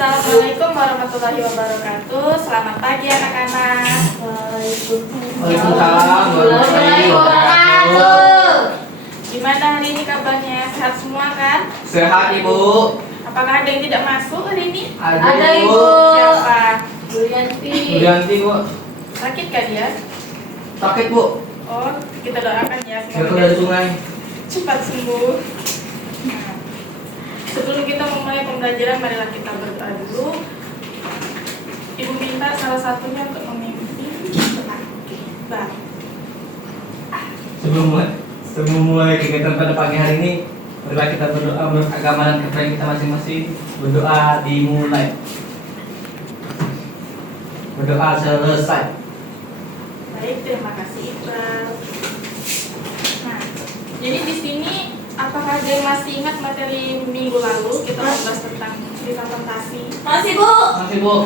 Assalamualaikum warahmatullahi wabarakatuh. Selamat pagi anak-anak. Waalaikumsalam warahmatullahi wabarakatuh. Gimana hari ini kabarnya? Sehat semua kan? Sehat Ibu. Apakah ada yang tidak masuk hari ini? Ada Ibu. Siapa? Bu Yanti. Bu Yanti Bu. Sakit kan dia? Sakit Bu. Oh, kita doakan ya Jatuh dari sungai. cepat sembuh. Nah, sebelum kita memulai pembelajaran, marilah kita berdoa dulu. Ibu minta salah satunya untuk memimpin doa. Sebelum mulai kegiatan pada pagi hari ini, marilah kita berdoa menurut agama dan kepercayaan kita masing-masing. Berdoa dimulai. Berdoa selesai. Baik, terima kasih Iqbal. Nah, jadi di sini apakah ada yang masih ingat materi minggu lalu kita membahas tentang cerita fantasi? Masih Bu. Masih Bu.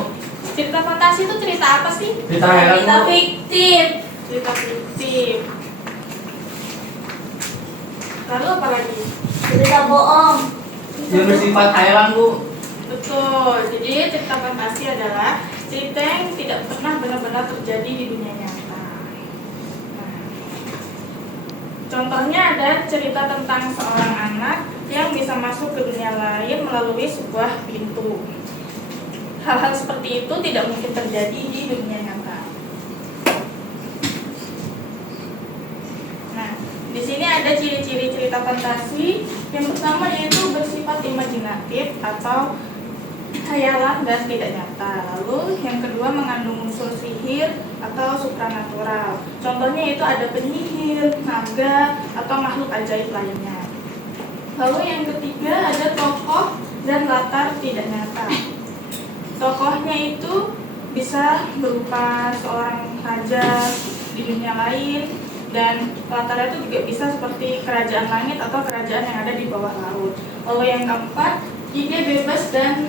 Cerita fantasi itu cerita apa sih? Cerita heran Cerita Bu. fiktif. Cerita fiktif. Lalu apa lagi? Cerita bohong. Dia bersifat heran Bu. Betul. Jadi cerita fantasi adalah cerita yang tidak pernah benar-benar terjadi di dunia nyata. Nah, contohnya ada cerita tentang seorang anak yang bisa masuk ke dunia lain melalui sebuah pintu. Hal-hal seperti itu tidak mungkin terjadi di dunia nyata. Nah, di sini ada ciri-ciri cerita fantasi. Yang pertama yaitu bersifat imajinatif atau khayalan dan tidak nyata. Lalu yang kedua mengandung unsur sihir atau supranatural. Contohnya itu ada penyihir, naga, atau makhluk ajaib lainnya. Lalu yang ketiga ada tokoh dan latar tidak nyata. Tokohnya itu bisa berupa seorang raja di dunia lain, dan latarnya itu juga bisa seperti kerajaan langit atau kerajaan yang ada di bawah laut. Lalu yang keempat, ide bebas dan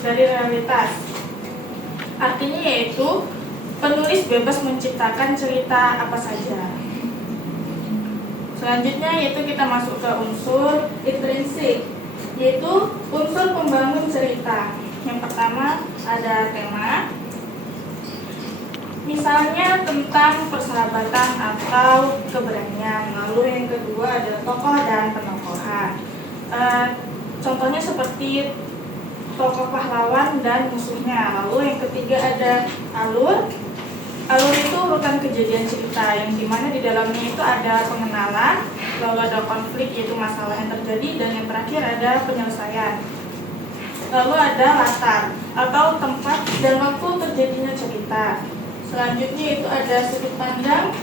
dari realitas. Artinya yaitu penulis bebas menciptakan cerita apa saja. Selanjutnya yaitu kita masuk ke unsur intrinsik, yaitu unsur pembangun cerita. Yang pertama ada tema, misalnya tentang persahabatan atau keberanian. Lalu yang kedua ada tokoh dan penokohan. Contohnya seperti tokoh pahlawan dan musuhnya. Lalu yang ketiga ada alur. Alur itu urutan kejadian cerita yang dimana di dalamnya itu ada pengenalan, lalu ada konflik yaitu masalah yang terjadi, dan yang terakhir ada penyelesaian. Lalu ada latar atau tempat dan waktu terjadinya cerita. Selanjutnya itu ada sudut pandang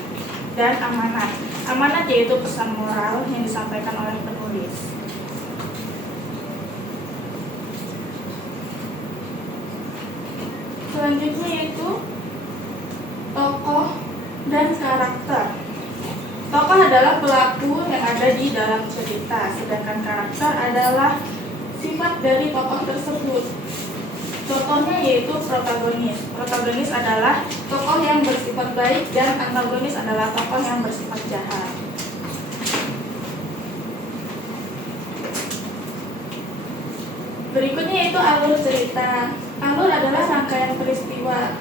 dan amanat. Amanat yaitu pesan moral yang disampaikan oleh penulis. Selanjutnya itu tokoh dan karakter. Tokoh adalah pelaku yang ada di dalam cerita, sedangkan karakter adalah sifat dari tokoh tersebut. Contohnya yaitu protagonis. Protagonis adalah tokoh yang bersifat baik dan antagonis adalah tokoh yang bersifat jahat. Berikutnya itu alur cerita. Alur adalah rangkaian peristiwa.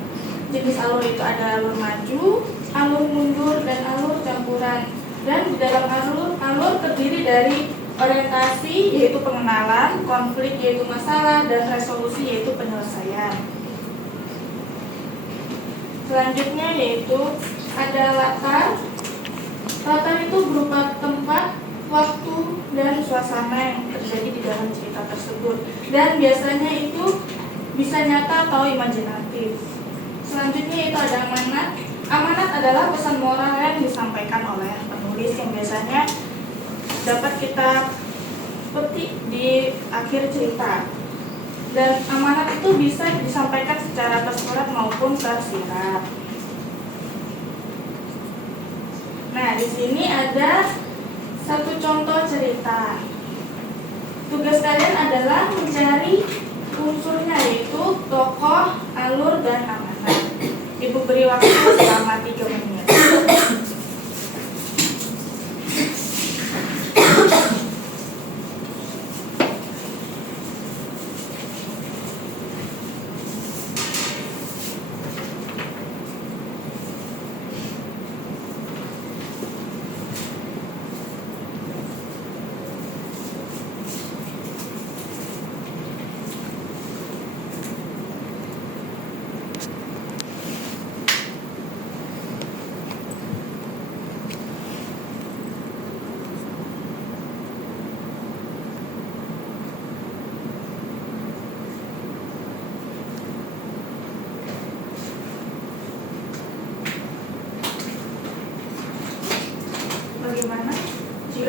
Jenis alur itu ada alur maju, alur mundur, dan alur campuran. Dan di dalam alur terdiri dari orientasi yaitu pengenalan, konflik yaitu masalah, dan resolusi yaitu penyelesaian. Selanjutnya yaitu ada latar. Latar itu berupa tempat, waktu, dan suasana yang terjadi di dalam cerita tersebut, dan biasanya itu bisa nyata atau imajinatif. Selanjutnya itu ada amanat. Amanat adalah pesan moral yang disampaikan oleh penulis yang biasanya dapat kita petik di akhir cerita. Dan amanat itu bisa disampaikan secara tersurat maupun tersirat. Nah, di sini ada satu contoh cerita. Tugas kalian adalah mencari unsurnya, yaitu tokoh, alur, dan amanat. Ibu beri waktu selama 3 menit.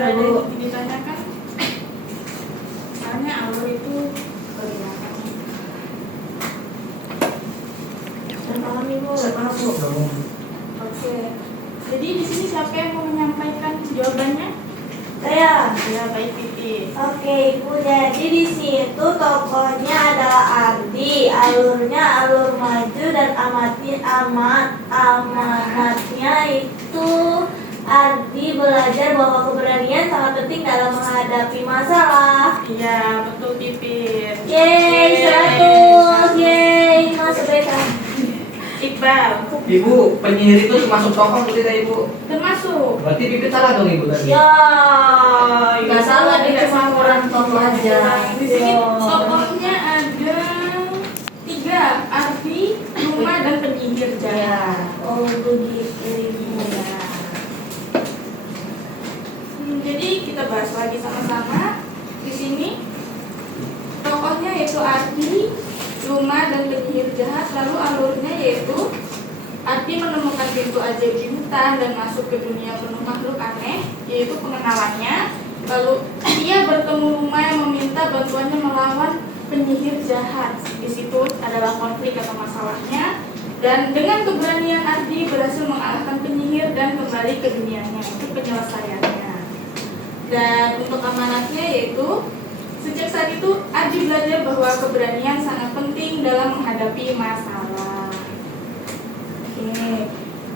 Sudah ada yang ditanyakan? Soalnya alur itu kelihatan. Udah paham nih Bu? Sudah paham, Bu? Oke. Jadi di sini siapa yang mau menyampaikan jawabannya? Saya. Ya, baik Titi. Oke Ibu, jadi di situ tokohnya adalah Ardi, alurnya alur maju dan amanatnya itu Ardi belajar bahwa keberanian sangat penting dalam menghadapi masalah. Iya, betul Pipin. Yeay, 100, yeay, masuk BK. Iqbal, Ibu, penyihir itu termasuk tokoh tidak Ibu? termasuk. Berarti Pipit salah dong Ibu tadi. Ya, Nggak salah, dia cuma kurang tokoh aja. Di sini Ya. tokohnya ada 3, Ardi, Rumah, dan penyihir jahat. Oh begitu Ibu. Iya. Jadi kita bahas lagi sama-sama. Di sini tokohnya yaitu Ardi, Rumah, dan penyihir jahat. Lalu alurnya yaitu Ardi menemukan pintu ajaib di hutan dan masuk ke dunia penuh makhluk aneh, yaitu pengenalannya. Lalu ia bertemu Rumah yang meminta bantuannya melawan penyihir jahat. Di situ adalah konflik atau masalahnya. Dan dengan keberanian Ardi berhasil mengalahkan penyihir dan kembali ke dunianya. Itu penyelesaiannya. Dan untuk amanatnya yaitu sejak saat itu Ardi belajar bahwa keberanian sangat penting dalam menghadapi masalah. Oke,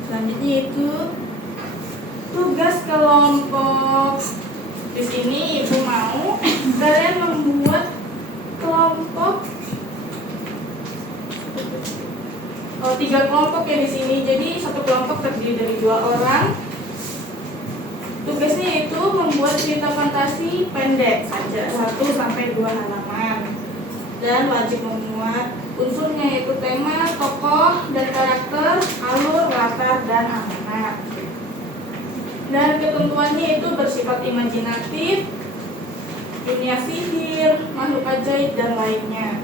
selanjutnya itu tugas kelompok. Di sini Ibu mau kalian membuat kelompok 3 kelompok ya di sini. Jadi satu kelompok terdiri dari 2 orang. Tugasnya itu membuat cerita fantasi pendek saja, 1-2 halaman. Dan wajib memuat unsurnya yaitu tema, tokoh, dan karakter, alur, latar, dan amanat. Dan ketentuannya itu bersifat imajinatif, dunia sihir, makhluk ajaib, dan lainnya.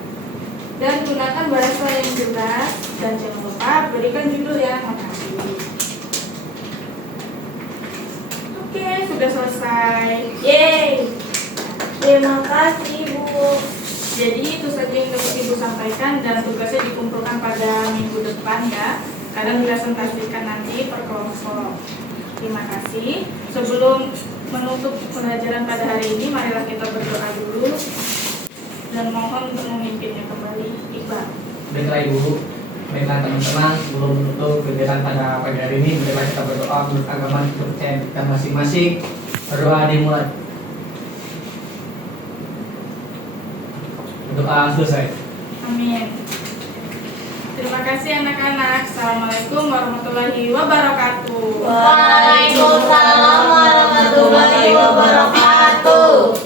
Dan gunakan bahasa yang jelas, dan jangan lupa berikan judul yang menarik. Oke, sudah selesai. Yeay. Terima kasih Bu. Jadi itu saja yang dapat Ibu sampaikan dan tugasnya dikumpulkan pada minggu depan ya. Kadang dipresentasikan nanti per kelompok. Terima kasih. Sebelum menutup pembelajaran pada hari ini, marilah kita berdoa dulu dan mohon untuk memimpinnya kembali. Iqbal. Baiklah Ibu, baiklah teman-teman, sebelum menutup kegiatan pada pagi hari ini, marilah kita berdoa menurut agama kepercayaan kita masing-masing. Berdoa dimulai. Doa selesai. Amin. Terima kasih anak-anak. Assalamualaikum warahmatullahi wabarakatuh. Waalaikumsalam warahmatullahi wabarakatuh.